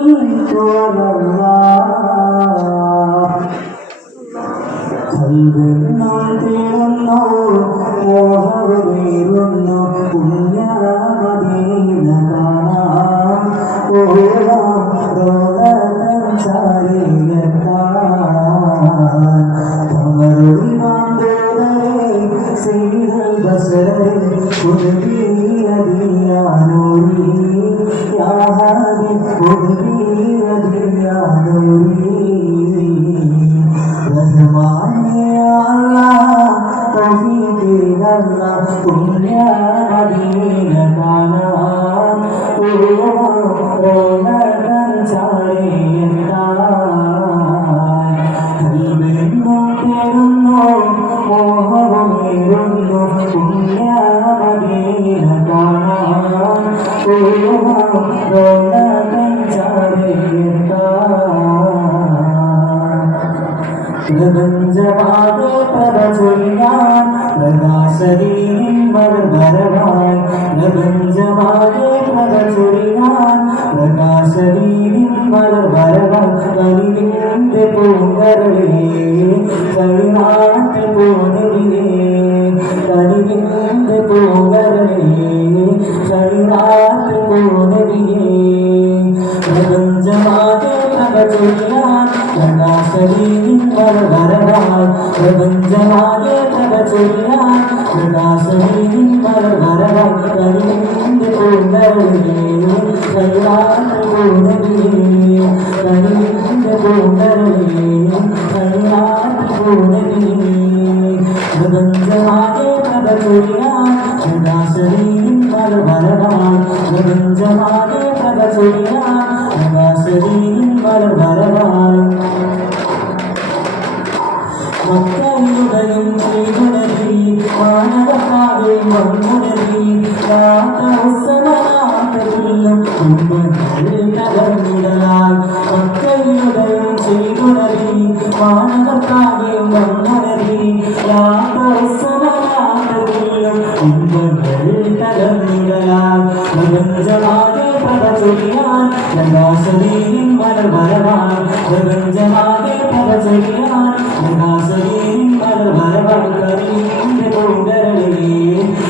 على الله കൽബെന്നും തീരുന്നു മോഹമേറുന്നു പുണ്യ മദീന കാണാൻ ഓരോതം ചാരിയെത്താൻ കമറുൽ മാന്തോദരെ സീതൽ ബസരെ കുൽബി അദിയാനൂരി യാ ഹബി കുൽബി അദിയാനൂരി റഹ്മാനേ അല്ലാഹ് തൗഫീഖേ അല്ലാഹ് പുണ്യ മദീന കാണാൻ ഓരോതം ചാരിയെത്താൻ കൽബെന്നും തേടുന്നു മോഹമേറുന്നു പുണ്യ മദീന കാണാൻ ഓരോതം ചാരിയെത്താൻ പ്രപഞ്ചമാകെ പ്രഭ ചൊരിയാൻ പ്രകാശരീൻ വരവായി പ്രപഞ്ചമാകെ പ്രഭ ചൊരിയാൻ പ്രകാശരീൻ വരവായി കരിവിന്റെ പൂങ്കരളേ കൈനാട്ടി പൂനിരിലേ കരിവിന്റെ പൂങ്കരളേ കൈനാട്ടി പൂനിരിലേ പ്രപഞ്ചമാകെ പ്രഭ ചൊരിയാൻ പ്രകാശരീൻ വരവായി പ്രപഞ്ചമാകെ പ്രഭ ചൊരിയാൻ പ്രകാശരീൻ വരവായി കരിവിന്റെ പൂങ്കരളേ കൈനാട്ടി പൂനിരിലേ കരിവിന്റെ പൂങ്കരളേ കൈനാട്ടി പൂനിരിലേ പ്രപഞ്ചമാകെ പ്രഭ ചൊരിയാൻ പ്രകാശരീൻ വരവായി പ്രപഞ്ചമാകെ പ്രഭ ചൊരിയാൻ പ്രകാശരീൻ വരവായി മക്കളുടെയും ശ്രീഗുണരി മാനവകാവേ വന്നുണരി കാത്തവസനാഥിലും തകർന്നിടലായി മക്കളുടെയും ശ്രീഗുണരി മാനവകാവേ വന്നുണരി കാത്തവസനാഥിലും തകർന്നിടലായി പ്രപഞ്ചമാകെ പ്രഭ ചൊരിയാൻ പ്രകാശരീൻ വരവായി പ്രപഞ്ചമാകെ പ്രഭ ചൊരിയാൻ പ്രകാശരീൻ വരവായി കരിവിന്റെ പൂങ്കരളേ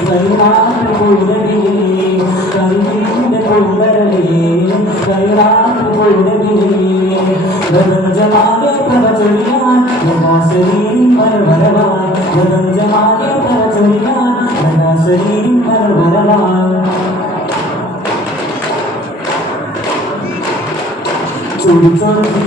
കൈനാട്ടി പൂനിരിലേ കരിവിന്റെ പൂങ്കരളേ കൈനാട്ടി പൂനിരിലേ പ്രപഞ്ചമാകെ പ്രഭ ചൊരിയാൻ പ്രകാശരീൻ വരവായി പ്രപഞ്ചമാകെ പ്രഭ ചൊരിയാൻ പ്രകാശരീൻ വരവായി ചുടിച്ചോടി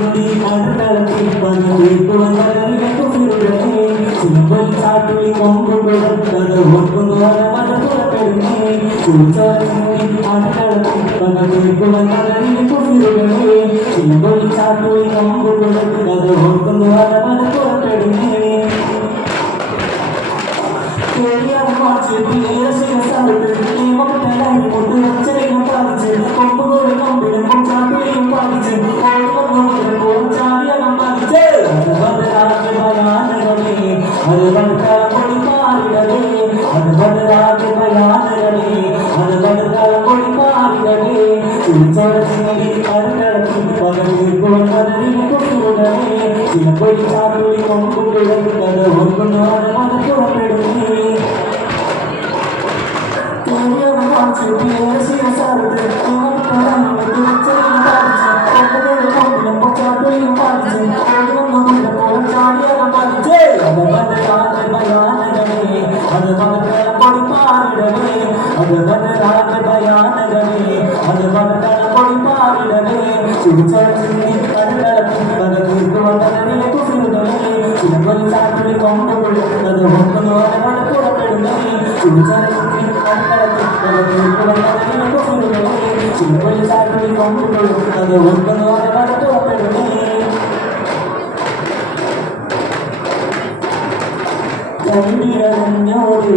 അടുത്തളത്തിൽ പതിവേക്കുവന്നറിയ കുതിരുടനെ ചിമ്പൽ ചാട്ടുളി കൊമ്പുകളും കഥ ഓർക്കുന്നു മത പുറപ്പെടുന്നേ ചുടിച്ചോടി അടുത്തളത്തിൽ പതിവേക്കുവന്നറിയ കുതിരുടനെ ചിമ്പൽ ചാട്ടുളി കൊമ്പുകളും കഥ ഓർക്കുന്നു മത പുറപ്പെടുന്നേ കൽവിയറിഞ്ഞോടെ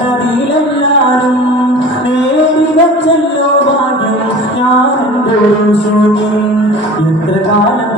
കണ്ടതിലെല്ലാരും നേടിവച്ചല്ലോ ഭാഗ്യം ഞാൻ എത്ര കാലം